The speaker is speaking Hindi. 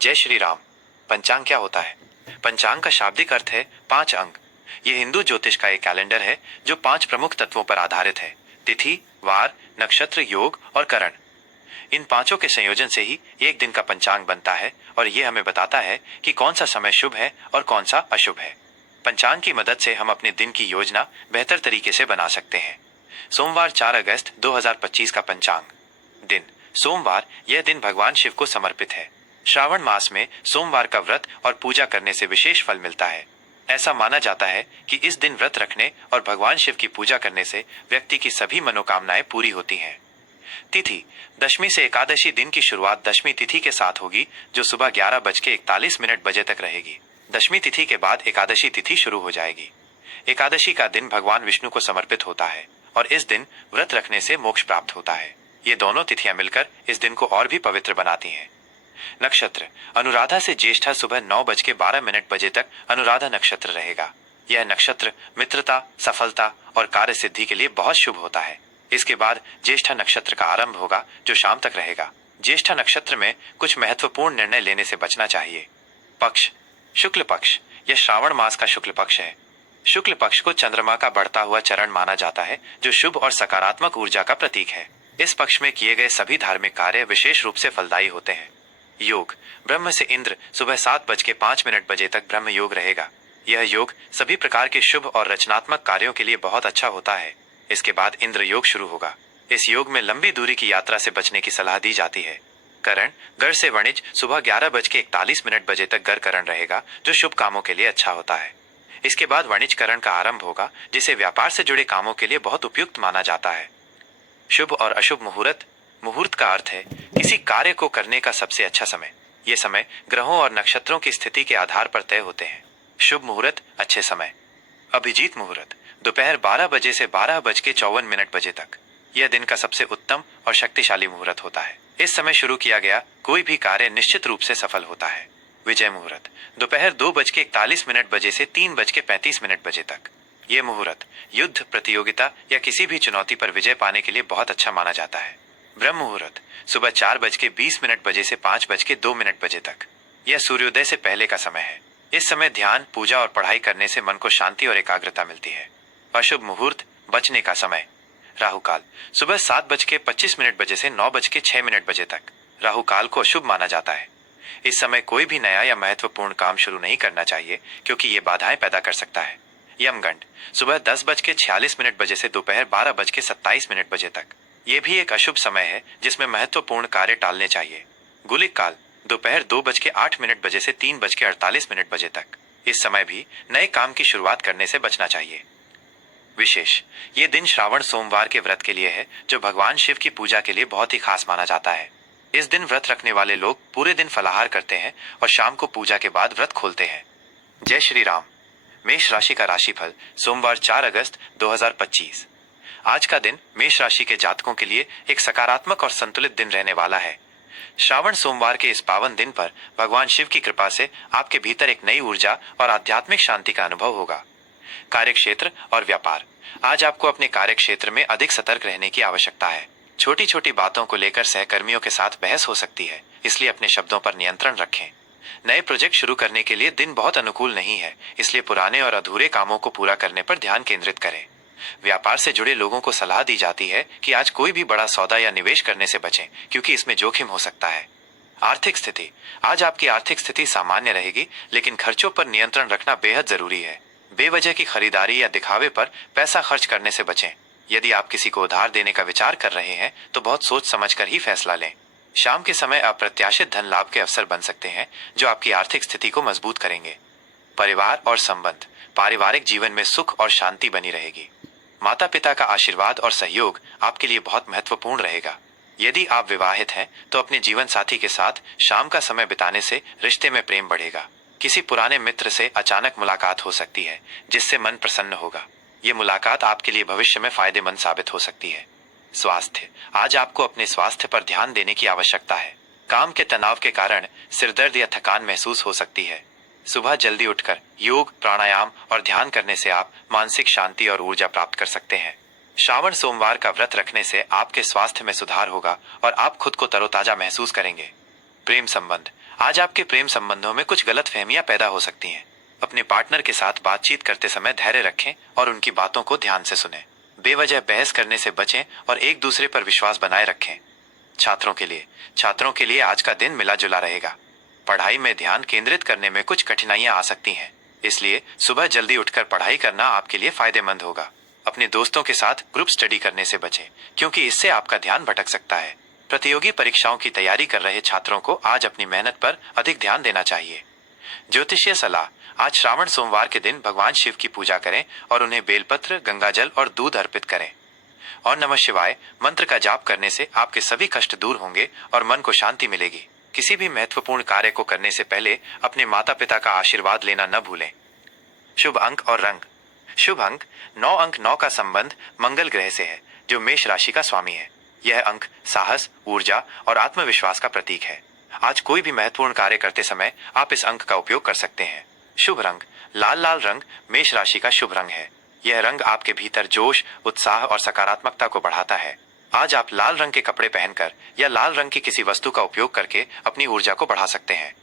जय श्री राम। पंचांग क्या होता है? पंचांग का शाब्दिक अर्थ है 5 अंक। ये हिंदू ज्योतिष का एक कैलेंडर है जो 5 प्रमुख तत्वों पर आधारित है: तिथि, वार, नक्षत्र, योग और करण। इन पांचों के संयोजन से ही एक दिन का पंचांग बनता है और ये हमें बताता है कि कौन सा समय शुभ है और कौन सा अशुभ है। पंचांग की मदद से हम अपने दिन की योजना बेहतर तरीके से बना सकते हैं। सोमवार 4 अगस्त 2025 का पंचांग। दिन सोमवार। यह दिन भगवान शिव को समर्पित है। श्रावण मास में सोमवार का व्रत और पूजा करने से विशेष फल मिलता है। ऐसा माना जाता है कि इस दिन व्रत रखने और भगवान शिव की पूजा करने से व्यक्ति की सभी मनोकामनाएं पूरी होती हैं। तिथि दशमी से एकादशी। दिन की शुरुआत दशमी तिथि के साथ होगी जो सुबह 11:41 बजे तक रहेगी। दशमी तिथि के बाद एकादशी तिथि शुरू हो जाएगी। एकादशी का दिन भगवान विष्णु को समर्पित होता है और इस दिन व्रत रखने से मोक्ष प्राप्त होता है। ये दोनों तिथियां मिलकर इस दिन को और भी पवित्र बनाती हैं। नक्षत्र अनुराधा से ज्येष्ठा सुबह 9:12 बजे तक अनुराधा नक्षत्र रहेगा। यह नक्षत्र मित्रता, सफलता और कार्य सिद्धि के लिए बहुत शुभ होता है। इसके बाद ज्येष्ठा नक्षत्र का आरंभ होगा जो शाम तक रहेगा। ज्येष्ठा नक्षत्र में कुछ महत्वपूर्ण निर्णय लेने से बचना चाहिए। पक्ष शुक्ल पक्ष। यह श्रावण मास का शुक्ल पक्ष है। शुक्ल पक्ष को चंद्रमा का बढ़ता हुआ चरण माना जाता है जो शुभ और सकारात्मक ऊर्जा का प्रतीक है। इस पक्ष में किए गए सभी धार्मिक कार्य विशेष रूप से फलदायी होते हैं। योग ब्रह्म से इंद्र सुबह 7:05 बजे तक ब्रह्म योग रहेगा। यह योग सभी प्रकार के शुभ और रचनात्मक कार्यों के लिए बहुत अच्छा होता है। इसके बाद इंद्र योग शुरू होगा। इस योग में लंबी दूरी की यात्रा से बचने की सलाह दी जाती है। करण गर से वणिज सुबह 11:41 बजे तक गर करण रहेगा जो शुभ कामों के लिए अच्छा होता है। इसके बाद वणिज करण का आरंभ होगा जिसे व्यापार से जुड़े कामों के लिए बहुत उपयुक्त माना जाता है। शुभ और अशुभ मुहूर्त। मुहूर्त का अर्थ है किसी कार्य को करने का सबसे अच्छा समय। ये समय ग्रहों और नक्षत्रों की स्थिति के आधार पर तय होते हैं। शुभ मुहूर्त अच्छे समय। अभिजीत मुहूर्त दोपहर 12 बजे से 12:54 बजे तक। यह दिन का सबसे उत्तम और शक्तिशाली मुहूर्त होता है। इस समय शुरू किया गया कोई भी कार्य निश्चित रूप से सफल होता है। विजय मुहूर्त दोपहर 2:41 बजे से 3:35 बजे तक। ये मुहूर्त युद्ध, प्रतियोगिता या किसी भी चुनौती पर विजय पाने के लिए बहुत अच्छा माना जाता है। ब्रह्म मुहूर्त सुबह 4:20 बजे से 5:02 बजे तक। यह सूर्योदय से पहले का समय है। इस समय ध्यान, पूजा और पढ़ाई करने से मन को शांति और एकाग्रता मिलती है। अशुभ मुहूर्त बचने का समय। राहु काल सुबह 7:25 बजे से 9:06 बजे तक। राहु काल को अशुभ माना जाता है। इस समय कोई भी नया या महत्वपूर्ण काम शुरू नहीं करना चाहिए क्योंकि ये बाधाएं पैदा कर सकता है। यमगंड सुबह 10:46 बजे से दोपहर 12:27 बजे तक। ये भी एक अशुभ समय है जिसमें महत्वपूर्ण कार्य टालने चाहिए। गुलिक काल दोपहर 2:08 बजे से 3:48 बजे तक। इस समय भी नए काम की शुरुआत करने से बचना चाहिए। विशेष ये दिन श्रावण सोमवार के व्रत के लिए है जो भगवान शिव की पूजा के लिए बहुत ही खास माना जाता है। इस दिन व्रत रखने वाले लोग पूरे दिन फलाहार करते हैं और शाम को पूजा के बाद व्रत खोलते हैं। जय श्री राम। मेष राशि का राशिफल सोमवार 4 अगस्त 2025। आज का दिन मेष राशि के जातकों के लिए एक सकारात्मक और संतुलित दिन रहने वाला है। श्रावण सोमवार के इस पावन दिन पर भगवान शिव की कृपा से आपके भीतर एक नई ऊर्जा और आध्यात्मिक शांति का अनुभव होगा। कार्यक्षेत्र और व्यापार। आज आपको अपने कार्यक्षेत्र में अधिक सतर्क रहने की आवश्यकता है। छोटी छोटी बातों को लेकर सहकर्मियों के साथ बहस हो सकती है, इसलिए अपने शब्दों पर नियंत्रण रखें। नए प्रोजेक्ट शुरू करने के लिए दिन बहुत अनुकूल नहीं है, इसलिए पुराने और अधूरे कामों को पूरा करने पर ध्यान केंद्रित करें। व्यापार से जुड़े लोगों को सलाह दी जाती है कि आज कोई भी बड़ा सौदा या निवेश करने से बचें क्योंकि इसमें जोखिम हो सकता है। आर्थिक स्थिति। आज आपकी आर्थिक स्थिति सामान्य रहेगी, लेकिन खर्चों पर नियंत्रण रखना बेहद जरूरी है। बेवजह की खरीदारी या दिखावे पर पैसा खर्च करने से बचें। यदि आप किसी को उधार देने का विचार कर रहे हैं तो बहुत सोच समझकर ही फैसला लें। शाम के समय अप्रत्याशित धन लाभ के अवसर बन सकते हैं जो आपकी आर्थिक स्थिति को मजबूत करेंगे। परिवार और संबंध। पारिवारिक जीवन में सुख और शांति बनी रहेगी। माता पिता का आशीर्वाद और सहयोग आपके लिए बहुत महत्वपूर्ण रहेगा। यदि आप विवाहित हैं तो अपने जीवन साथी के साथ शाम का समय बिताने से रिश्ते में प्रेम बढ़ेगा। किसी पुराने मित्र से अचानक मुलाकात हो सकती है जिससे मन प्रसन्न होगा। ये मुलाकात आपके लिए भविष्य में फायदेमंद साबित हो सकती है। स्वास्थ्य। आज आपको अपने स्वास्थ्य पर ध्यान देने की आवश्यकता है। काम के तनाव के कारण सिरदर्द या थकान महसूस हो सकती है। सुबह जल्दी उठकर योग, प्राणायाम और ध्यान करने से आप मानसिक शांति और ऊर्जा प्राप्त कर सकते हैं। श्रावण सोमवार का व्रत रखने से आपके स्वास्थ्य में सुधार होगा और आप खुद को तरोताजा महसूस करेंगे। प्रेम संबंध। आज आपके प्रेम संबंधों में कुछ गलतफहमियां पैदा हो सकती हैं। अपने पार्टनर के साथ बातचीत करते समय धैर्य रखें और उनकी बातों को ध्यान से सुनें। बेवजह बहस करने से बचें और एक दूसरे पर विश्वास बनाए रखें। छात्रों के लिए आज का दिन मिला जुला रहेगा। पढ़ाई में ध्यान केंद्रित करने में कुछ कठिनाइयां आ सकती हैं, इसलिए सुबह जल्दी उठकर पढ़ाई करना आपके लिए फायदेमंद होगा। अपने दोस्तों के साथ ग्रुप स्टडी करने से बचें, क्योंकि इससे आपका ध्यान भटक सकता है। प्रतियोगी परीक्षाओं की तैयारी कर रहे छात्रों को आज अपनी मेहनत पर अधिक ध्यान देना चाहिए। ज्योतिषीय सलाह। आज श्रावण सोमवार के दिन भगवान शिव की पूजा करें और उन्हें बेलपत्र, गंगाजल और दूध अर्पित करें। और नमः शिवाय मंत्र का जाप करने से आपके सभी कष्ट दूर होंगे और मन को शांति मिलेगी। किसी भी महत्वपूर्ण कार्य को करने से पहले अपने माता पिता का आशीर्वाद लेना न भूलें। शुभ अंक और रंग। शुभ अंक 9 अंक 9 का संबंध मंगल ग्रह से है, जो मेष राशि का स्वामी है। यह अंक साहस, ऊर्जा और आत्मविश्वास का प्रतीक है। आज कोई भी महत्वपूर्ण कार्य करते समय आप इस अंक का उपयोग कर सकते हैं। शुभ रंग लाल रंग मेष राशि का शुभ रंग है। यह रंग आपके भीतर जोश, उत्साह और सकारात्मकता को बढ़ाता है। आज आप लाल रंग के कपड़े पहनकर या लाल रंग की किसी वस्तु का उपयोग करके अपनी ऊर्जा को बढ़ा सकते हैं।